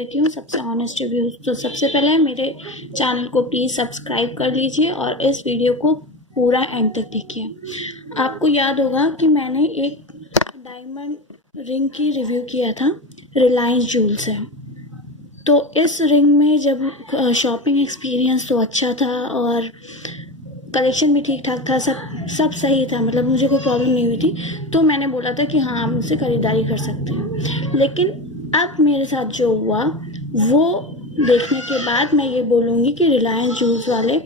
देती हूँ सबसे ऑनेस्ट रिव्यूज़। तो सबसे पहले मेरे चैनल को प्लीज़ सब्सक्राइब कर लीजिए और इस वीडियो को पूरा एंड तक देखिए। आपको याद होगा कि मैंने एक डायमंड रिंग की रिव्यू किया था रिलायंस जूल से। तो इस रिंग में जब शॉपिंग एक्सपीरियंस तो अच्छा था और कलेक्शन भी ठीक ठाक था, सब सही था, मतलब मुझे कोई प्रॉब्लम नहीं हुई थी। तो मैंने बोला था कि हाँ, आप मुझसे ख़रीदारी कर सकते हैं। लेकिन अब मेरे साथ जो हुआ वो देखने के बाद मैं ये बोलूँगी कि रिलायंस जूल्स वाले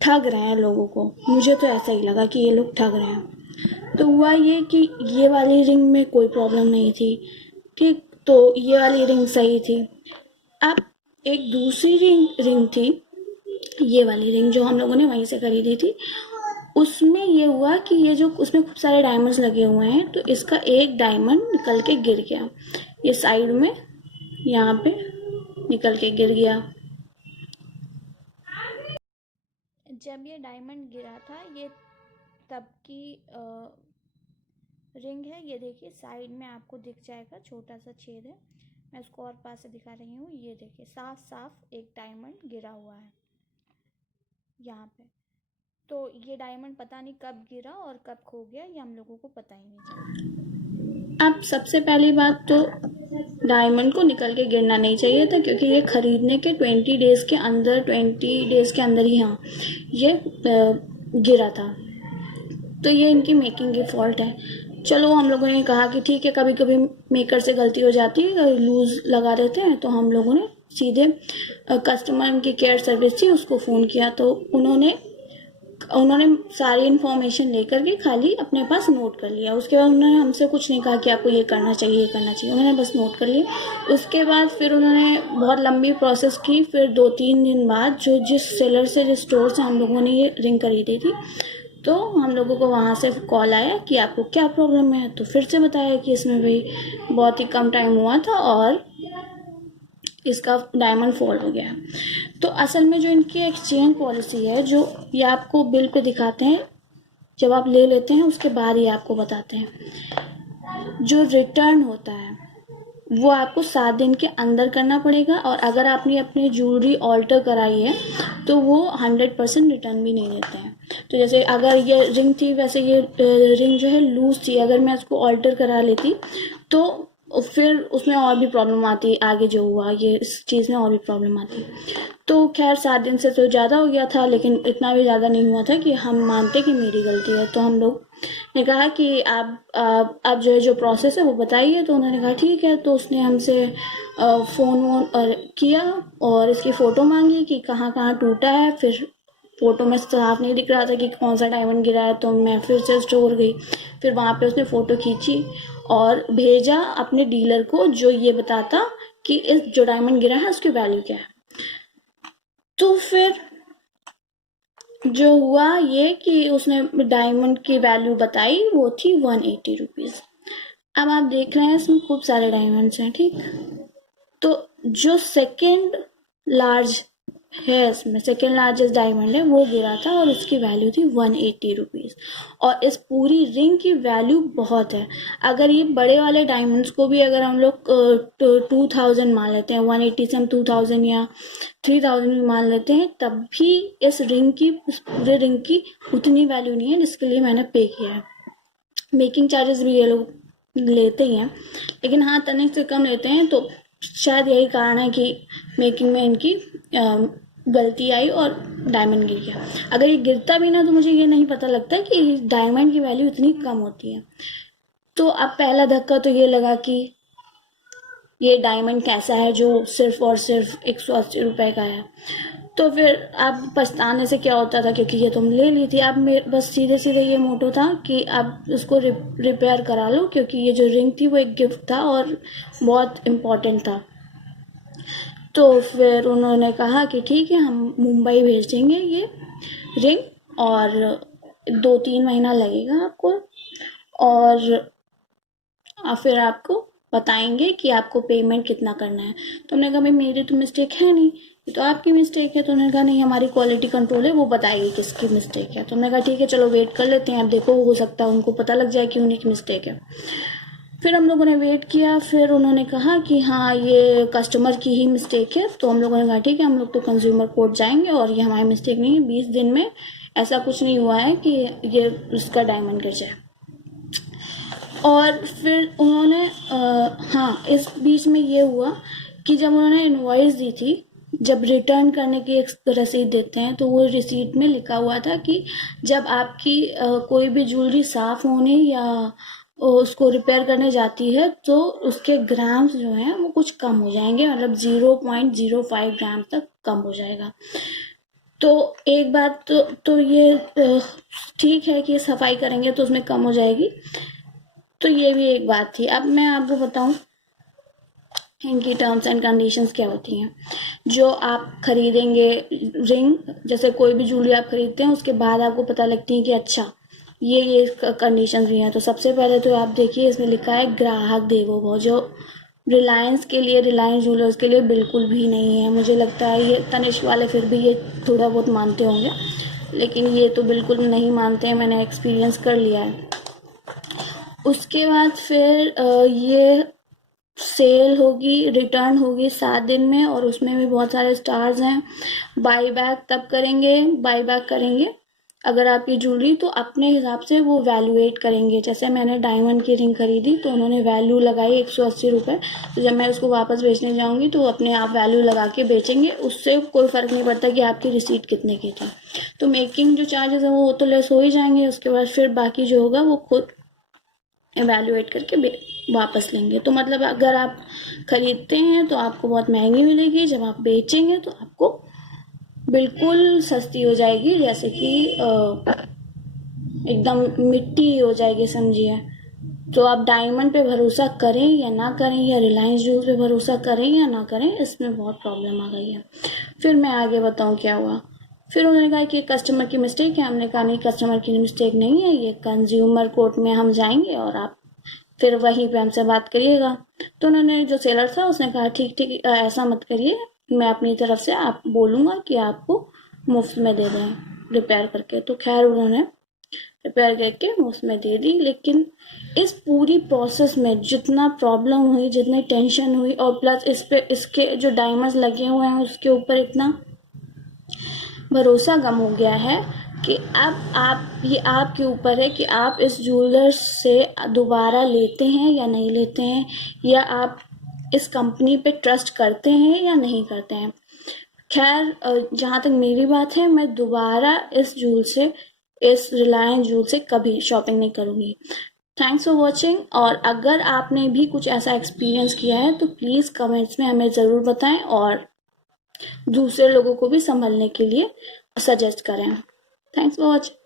ठग रहे हैं लोगों को। मुझे तो ऐसा ही लगा कि ये लोग ठग रहे हैं। तो हुआ ये कि ये वाली रिंग में कोई प्रॉब्लम नहीं थी, ठीक, तो ये वाली रिंग सही थी। अब एक दूसरी रिंग थी, ये वाली रिंग जो हम लोगों ने वहीं से खरीदी थी, उसमें ये हुआ कि ये जो उसमें खूब सारे डायमंड्स लगे हुए हैं, तो इसका एक डायमंड निकल के गिर गया। ये साइड में यहाँ पे निकल के गिर गया। जब ये डायमंड गिरा था, ये तब की रिंग है। ये देखिए साइड में आपको दिख जाएगा, छोटा सा छेद है। मैं इसको और पास से दिखा रही हूँ। ये देखिए साफ साफ एक डायमंड गिरा हुआ है यहाँ पे। तो ये डायमंड पता नहीं कब गिरा और कब खो गया, ये हम लोगों को पता ही नहीं चला। अब सबसे पहली बात तो डायमंड को निकल के गिरना नहीं चाहिए था, क्योंकि ये ख़रीदने के 20 डेज़ के अंदर ही हाँ ये गिरा था। तो ये इनकी मेकिंग की फॉल्ट है। चलो हम लोगों ने कहा कि ठीक है, कभी कभी मेकर से गलती हो जाती है, लूज़ लगा देते हैं। तो हम लोगों ने सीधे कस्टमर की केयर सर्विस थी, उसको फ़ोन किया। तो उन्होंने सारी इन्फॉर्मेशन लेकर के खाली अपने पास नोट कर लिया। उसके बाद उन्होंने हमसे कुछ नहीं कहा कि आपको ये करना चाहिए, ये करना चाहिए। उन्होंने बस नोट कर लिया। उसके बाद फिर उन्होंने बहुत लंबी प्रोसेस की। फिर 2-3 दिन बाद जिस स्टोर से हम लोगों ने ये रिंग खरीदी थी, तो हम लोगों को वहाँ से कॉल आया कि आपको क्या प्रॉब्लम है। तो फिर से बताया कि इसमें भाई बहुत ही कम टाइम हुआ था और इसका डायमंड फॉल हो गया। तो असल में जो इनकी एक्सचेंज पॉलिसी है, जो ये आपको बिल पे दिखाते हैं, जब आप ले लेते हैं उसके बाद ही आपको बताते हैं। जो रिटर्न होता है वो आपको 7 दिन के अंदर करना पड़ेगा, और अगर आपने अपनी ज्वेलरी ऑल्टर कराई है तो वो 100% रिटर्न भी नहीं देते हैं। तो जैसे अगर ये रिंग थी, वैसे ये रिंग जो है लूज थी, अगर मैं इसको ऑल्टर करा लेती तो फिर उसमें और भी प्रॉब्लम आती। आगे जो हुआ ये इस चीज़ में और भी प्रॉब्लम आती। तो खैर 7 दिन से तो ज़्यादा हो गया था, लेकिन इतना भी ज़्यादा नहीं हुआ था कि हम मानते कि मेरी गलती है। तो हम लोग ने कहा कि आप जो है जो प्रोसेस है वो बताइए। तो उन्होंने कहा ठीक है। तो उसने हमसे फ़ोन वोन किया और इसकी फ़ोटो मांगी कि कहाँ कहाँ टूटा है। फिर फ़ोटो में साफ नहीं दिख रहा था कि कौन सा डायमंड गिरा है। तो मैं फिर से स्टोर गई, फिर वहाँ पे उसने फ़ोटो खींची और भेजा अपने डीलर को, जो ये बताता कि इस जो डायमंड गिरा है उसकी वैल्यू क्या है। तो फिर जो हुआ ये कि उसने डायमंड की वैल्यू बताई, वो थी 180 रुपीज़। अब आप देख रहे हैं इसमें खूब सारे डायमंड्स हैं, ठीक। तो जो सेकेंड लार्ज है, इसमें सेकेंड लार्जेस्ट डायमंड है, वो गिरा था और उसकी वैल्यू थी 180 रुपीज़। और इस पूरी रिंग की वैल्यू बहुत है। अगर ये बड़े वाले डायमंड्स को भी अगर हम लोग 2000 मान लेते हैं, 180 से हम 2000 या 3000 भी मान लेते हैं, तब भी इस पूरे रिंग की उतनी वैल्यू नहीं है जिसके लिए मैंने पे किया है। मेकिंग चार्जेस भी ये लोग लेते ही हैं, लेकिन हाँ तनिक से कम लेते हैं। तो शायद यही कारण है कि मेकिंग में इनकी गलती आई और डायमंड गिर गया। अगर ये गिरता भी ना तो मुझे ये नहीं पता लगता कि डायमंड की वैल्यू इतनी कम होती है। तो अब पहला धक्का तो ये लगा कि ये डायमंड कैसा है जो सिर्फ और सिर्फ 180 रुपये का है। तो फिर अब पछताने से क्या होता था, क्योंकि ये तुम ले ली थी। अब बस सीधे सीधे ये मोटो था कि अब इसको रिपेयर करा लो, क्योंकि ये जो रिंग थी वो एक गिफ्ट था और बहुत इम्पोर्टेंट था। तो फिर उन्होंने कहा कि ठीक है, हम मुंबई भेज देंगे ये रिंग, और 2-3 महीना लगेगा आपको, और फिर आपको बताएंगे कि आपको पेमेंट कितना करना है। तो हमने कहा भाई मेरी तो मिस्टेक है नहीं, ये तो आपकी मिस्टेक है। तो उन्होंने कहा नहीं, हमारी क्वालिटी कंट्रोल है, वो बताएगी किसकी मिस्टेक है। तो हमने कहा ठीक है, चलो वेट कर लेते हैं। अब देखो, हो सकता है उनको पता लग जाए कि उन्हीं की मिस्टेक है। फिर हम लोगों ने वेट किया, फिर उन्होंने कहा कि हाँ ये कस्टमर की ही मिस्टेक है। तो हम लोगों ने कहा ठीक है, हम लोग तो कंज्यूमर कोर्ट जाएंगे और ये हमारी मिस्टेक नहीं है, 20 दिन में ऐसा कुछ नहीं हुआ है कि ये इसका डायमंड गिर जाए। और फिर उन्होंने हाँ इस बीच में ये हुआ कि जब उन्होंने इनवॉइस दी थी, जब रिटर्न करने की एक रसीद देते हैं तो वो रिसीट में लिखा हुआ था कि जब आपकी कोई भी ज्वेलरी साफ होने या उसको रिपेयर करने जाती है तो उसके ग्राम्स जो हैं वो कुछ कम हो जाएंगे, मतलब 0.05 ग्राम तक कम हो जाएगा। तो एक बात तो ये ठीक है कि सफाई करेंगे तो उसमें कम हो जाएगी, तो ये भी एक बात थी। अब मैं आपको बताऊं इनकी टर्म्स एंड कंडीशंस क्या होती हैं। जो आप खरीदेंगे रिंग, जैसे कोई भी ज्वेलरी आप खरीदते हैं उसके बाद आपको पता लगती है कि अच्छा ये कंडीशंस भी हैं। तो सबसे पहले तो आप देखिए इसमें लिखा है ग्राहक देवो भव, जो रिलायंस के लिए, रिलायंस ज्वेलर्स के लिए बिल्कुल भी नहीं है। मुझे लगता है ये तनिष्क वाले फिर भी ये थोड़ा बहुत मानते होंगे, लेकिन ये तो बिल्कुल नहीं मानते हैं, मैंने एक्सपीरियंस कर लिया है। उसके बाद फिर ये सेल होगी, रिटर्न होगी 7 दिन में, और उसमें भी बहुत सारे स्टार्स हैं। बाई बैक तब करेंगे, बाई बैक करेंगे अगर आपकी ज्वेलरी तो अपने हिसाब से वो वैल्यूएट करेंगे। जैसे मैंने डायमंड की रिंग खरीदी तो उन्होंने वैल्यू लगाई 180 रुपये, तो जब मैं उसको वापस बेचने जाऊंगी तो अपने आप वैल्यू लगा के बेचेंगे, उससे कोई फ़र्क नहीं पड़ता कि आपकी रिसीट कितने की थी। तो मेकिंग जो चार्जेस है वो तो लेस हो ही जाएंगे। उसके बाद फिर बाकी जो होगा वो खुद एवेल्युएट करके वापस लेंगे। तो मतलब अगर आप खरीदते हैं तो आपको बहुत महंगी मिलेगी, जब आप बेचेंगे तो आपको बिल्कुल सस्ती हो जाएगी, जैसे कि एकदम मिट्टी हो जाएगी, समझिए। तो आप डायमंड पे भरोसा करें या ना करें, या रिलायंस ज्वेल्स पे भरोसा करें या ना करें, इसमें बहुत प्रॉब्लम आ गई है। फिर मैं आगे बताऊं क्या हुआ। फिर उन्होंने कहा कि कस्टमर की मिस्टेक है। हमने कहा नहीं, कस्टमर की मिस्टेक नहीं है, ये कंज्यूमर कोर्ट में हम जाएंगे और आप फिर वहीं पे हमसे बात करिएगा। तो उन्होंने, जो सेलर था उसने कहा ठीक ठीक, ऐसा मत करिए, मैं अपनी तरफ से आप बोलूँगा कि आपको मुफ्त में दे दें रिपेयर करके। तो खैर उन्होंने रिपेयर करके मुफ्त में दे दी। लेकिन इस पूरी प्रोसेस में जितना प्रॉब्लम हुई, जितनी टेंशन हुई, और प्लस इस पे इसके जो डायमंड्स लगे हुए हैं उसके ऊपर इतना भरोसा कम हो गया है कि अब ये आपके ऊपर है कि आप इस ज्वेलर से दोबारा लेते हैं या नहीं लेते हैं, या आप इस कंपनी पे ट्रस्ट करते हैं या नहीं करते हैं। खैर जहाँ तक मेरी बात है, मैं दोबारा इस रिलायंस ज्वेल से कभी शॉपिंग नहीं करूँगी। Thanks for watching. और अगर आपने भी कुछ ऐसा एक्सपीरियंस किया है तो प्लीज़ कमेंट्स में हमें ज़रूर बताएं, और दूसरे लोगों को भी संभलने के लिए सजेस्ट करें। Thanks for watching.